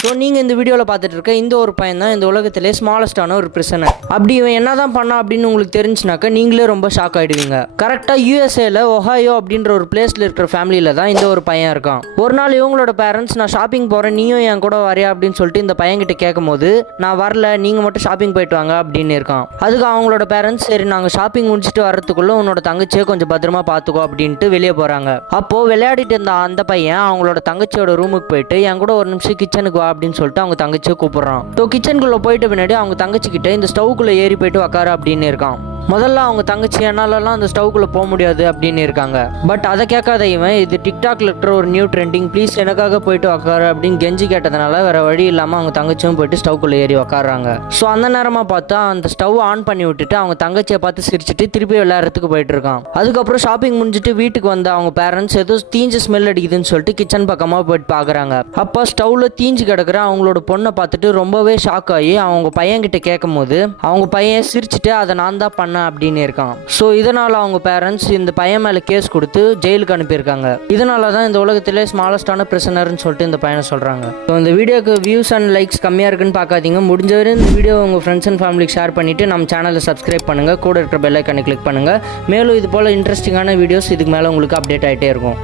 So நீங்கள் இந்த வீடியோவில் பார்த்துட்டு இருக்க இந்த ஒரு பையன் தான் இந்த உலகத்திலே ஸ்மாலஸ்டான ஒரு பிரிசனர். அப்படி இவன் என்ன தான் பண்ணா அப்படின்னு உங்களுக்கு தெரிஞ்சுனாக்கா நீங்களே ரொம்ப ஷாக் ஆகிடுவீங்க. கரெக்டாக யூஎஸ்ஏல ஒஹாயோ அப்படின்ற ஒரு பிளேஸில் இருக்கிற ஃபேமிலியில் தான் இந்த ஒரு பையன் இருக்கான். ஒரு நாள் இவங்களோட பேரண்ட்ஸ் நான் ஷாப்பிங் போகிறேன் நீயும் என் கூட வரையா அப்படின்னு சொல்லிட்டு இந்த பையன்கிட்ட கேட்கும் போது நான் வரல நீங்கள் மட்டும் ஷாப்பிங் போயிட்டு வாங்க அப்படின்னு இருக்கான். அதுக்கு அவங்களோட பேரண்ட்ஸ் சரி நாங்கள் ஷாப்பிங் முடிச்சுட்டு வரதுக்குள்ளே உன்னோட தங்கச்சியை கொஞ்சம் பத்திரமா பார்த்துக்கோ அப்படின்ட்டு வெளியே போகிறாங்க. அப்போது விளையாடிட்டு இருந்த அந்த பையன் அவங்களோட தங்கச்சியோட ரூமுக்கு போயிட்டு என் கூட ஒரு நிமிஷம் கிச்சனுக்கு வா அப்படின்னு சொல்லிட்டு அவங்க தங்கச்சியை கூப்பிடுறான். ஸோ கிச்சனுக்குள்ளே போயிட்ட பின்னாடி அவங்க தங்கச்சி கிட்ட இந்த ஸ்டவ்க்குள்ளே ஏறி போயிட்டு உக்காரு அப்படின்னு இருக்கான். முதல்ல அவங்க தங்கச்சி என்னாலலாம் அந்த ஸ்டவ்க்குள்ளே போக முடியாது அப்படின்னு இருக்காங்க. பட் அதை கேட்காத இவன் இது டிக்டாக்ல இருக்கிற ஒரு நியூ ட்ரெண்டிங் ப்ளீஸ் எனக்காக போயிட்டு உக்காரு அப்படின்னு கெஞ்சி கேட்டதுனால வேற வழி இல்லாமல் அவங்க தங்கச்சியும் போயிட்டு ஸ்டவ்க்குள்ளே ஏறி உக்காடுறாங்க. ஸோ அந்த நேரமாக பார்த்தா அந்த ஸ்டவ் ஆன் பண்ணி விட்டுட்டு அவங்க தங்கச்சியை பார்த்து சிரிச்சுட்டு திருப்பி விளையாடுறதுக்கு போயிட்டு இருக்கான். அதுக்கப்புறம் ஷாப்பிங் முடிஞ்சிட்டு வீட்டுக்கு வந்த அவங்க பேரண்ட்ஸ் ஏதோ தீஞ்ச ஸ்மெல் அடிக்குதுன்னு சொல்லிட்டு கிச்சன் பக்கமாக போயிட்டு பார்க்குறாங்க. அப்போ ஸ்டவ்ல தீஞ்சு கிடக்குற அவங்களோட பொண்ணை பார்த்துட்டு ரொம்பவே ஷாக் ஆகி அவங்க பையன்கிட்ட கேட்கும் போது அவங்க பையன் சிரிச்சுட்டு அதை நான் தான் பண்ண அப்படின்னு இருக்கான். ஸோ இதனால அவங்க பேரண்ட்ஸ் இந்த பையன் மேலே கேஸ் கொடுத்து ஜெயிலுக்கு அனுப்பியிருக்காங்க. இதனால தான் இந்த உலகத்திலே ஸ்மாலஸ்டான பிரிசனர்னு சொல்லிட்டு இந்த பையனை சொல்றாங்க. ஸோ இந்த வீடியோக்கு வியூஸ் அண்ட் லைக்ஸ் கம்மியாக இருக்குன்னு பார்க்காதீங்க. முடிஞ்சவரை இந்த வீடியோ உங்கள் ஃப்ரெண்ட்ஸ் அண்ட் ஃபேமிலிக்கு ஷேர் பண்ணிட்டு நம்ம சேனலை சப்ஸ்கிரைப் பண்ணுங்க, கூட இருக்கிற பெல் ஐக்கானை கிளிக் பண்ணுங்க. மேலும் இது போல இன்ட்ரெஸ்டிங்கான வீடியோஸ் இதுக்கு மேலே உங்களுக்கு அப்டேட் ஆகிட்டே இருக்கும்.